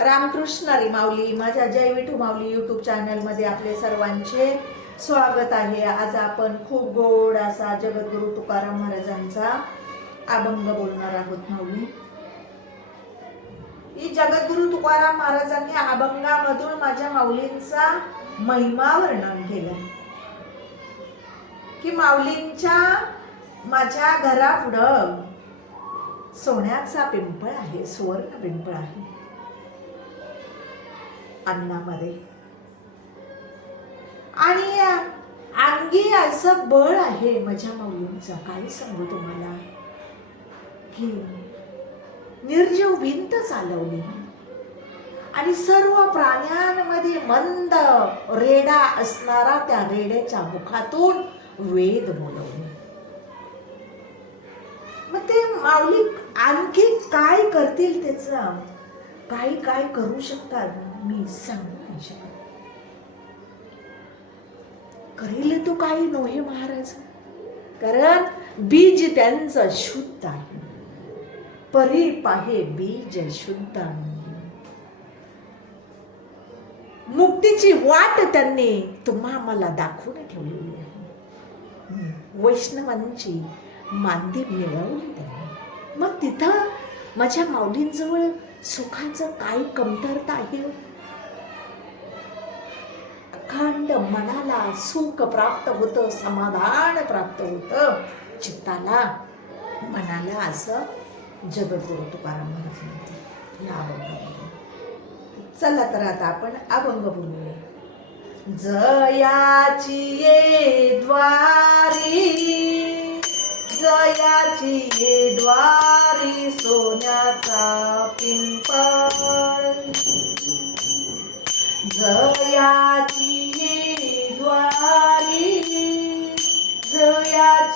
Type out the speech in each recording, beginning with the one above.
रामकृष्णारी माऊली माझ्या जय विठू माऊली यूट्यूब चॅनलमध्ये आपले सर्वांचे स्वागत आहे. आज आपण खूप गोड असा जगद्गुरु तुकाराम महाराजांचा अभंग बोलणार आहोत माऊली. ही जगद्गुरु तुकाराम महाराजांनी अभंगामधून माझ्या माऊलींचा महिमा वर्णन केलं. की माऊलींच्या माझ्या घरापुढं सोन्याचा पिंपळ आहे सुवर्ण पिंपळ आहे. अन्नामध्ये. आणि अंगी असं बळ आहे माझ्या मौलींचं काय सांगू तुम्हाला? की निर्जीव भिंत चालवली. आणि सर्व प्राण्यांमध्ये मंद रेडा असणारा त्या रेड्याच्या मुखातून वेद बोलवले. मग ते माऊली आणखी काय करतील त्याच? काय काय करू शकतात? मी सांगू नाही शकत. करेल तो काही नोहे महाराज. कारण बीज त्यांचं शुद्ध आहे. परी पाहे बीज शुद्ध मुक्तीची वाट त्यांनी तुम्हा मला दाखवून ठेवलेली आहे. वैष्णवांची मांदी मिळवली त्यांनी. मग तिथं माझ्या माऊलींजवळ सुखाचं काय कमतरता आहे? अखंड मनाला सुख प्राप्त होतं समाधान प्राप्त होतं चित्ताला मनाला असं जगद्गुरु तुकाराम महाराज या अभंगामध्ये. चला तर आता आपण अभंग बोलूया. जयाची ये द्वारी जयाची ये द्वारी सोन्याचा पिंपळ. जयाची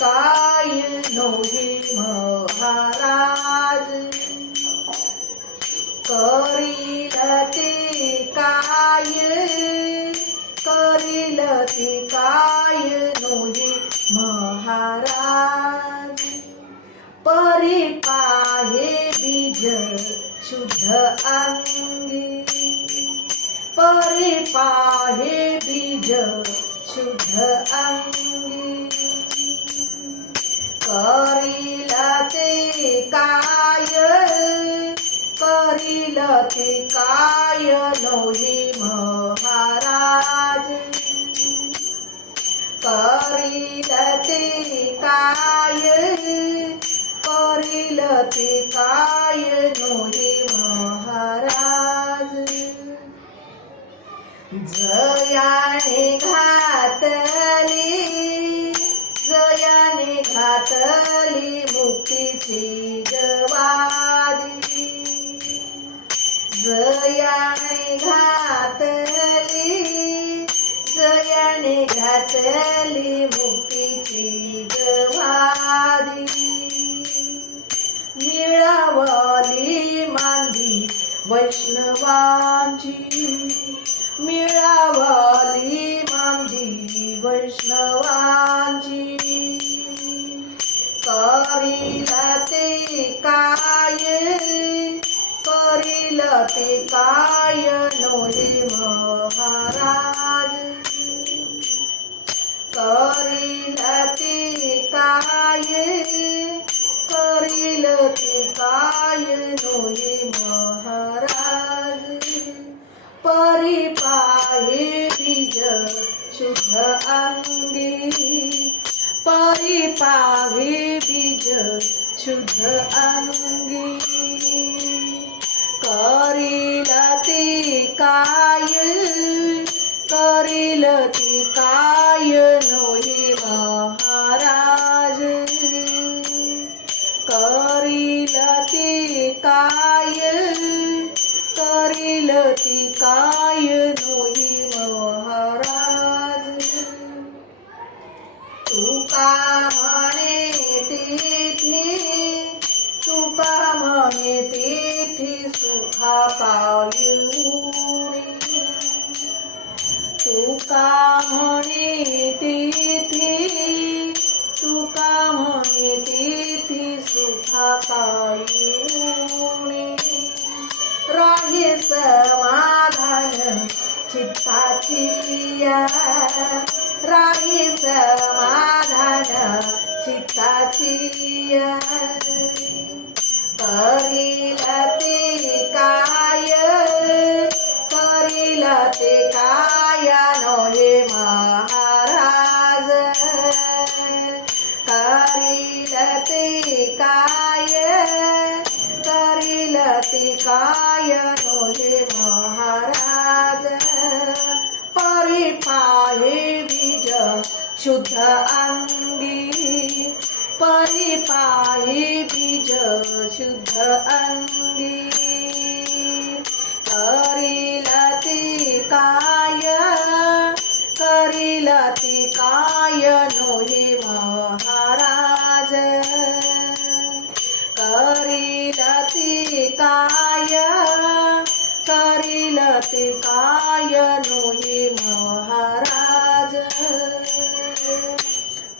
काय नोही महाराज. करील ते काय करील ते काय नोही महाराज. परी पाहे बीज शुद्ध अंगी. परी पाहे बीज शुद्ध अंगी. करील ते काय? करील ते काय? नोही महाराज. करील ते काय? करील ते काय? नोही महाराज. जयाने घातली जयाने घातली मुक्तीची जवादी जयाने घातली जयाने घातली मुक्तीची जवारी. मिळावली मांदी वैष्णवांची मिळावली मांदी वैष्णव ते काय नोले महाराज. करील ते काय? करील ते काय नोहे महाराज? परी पाहे बीज शुद्ध अंगी. परी पाहे बीज शुद्ध अंगी. करील ती काय करील ती काय नोही महाराज. करील ती काय करील ती काय नोही महाराज. तू का म्हणे तिथली तुका म्हणे तिथी सुखा पायुनी तुका म्हणे तिथी तुका म्हणे तिथी सुखा पायुनी राहे समाधान चित्ताची या राही समाधान चित्ताची करील ते काय? करील ते काय? नोहे महाराज. करील ते काय? करील ते काय? नोहे महाराज. परी पाहे बीज शुद्ध अंगी. परिपाहे बीज शुद्ध अंगी. करील ती काय? करील ती काय? नोहे महाराज. करील ती काय? करील ती काय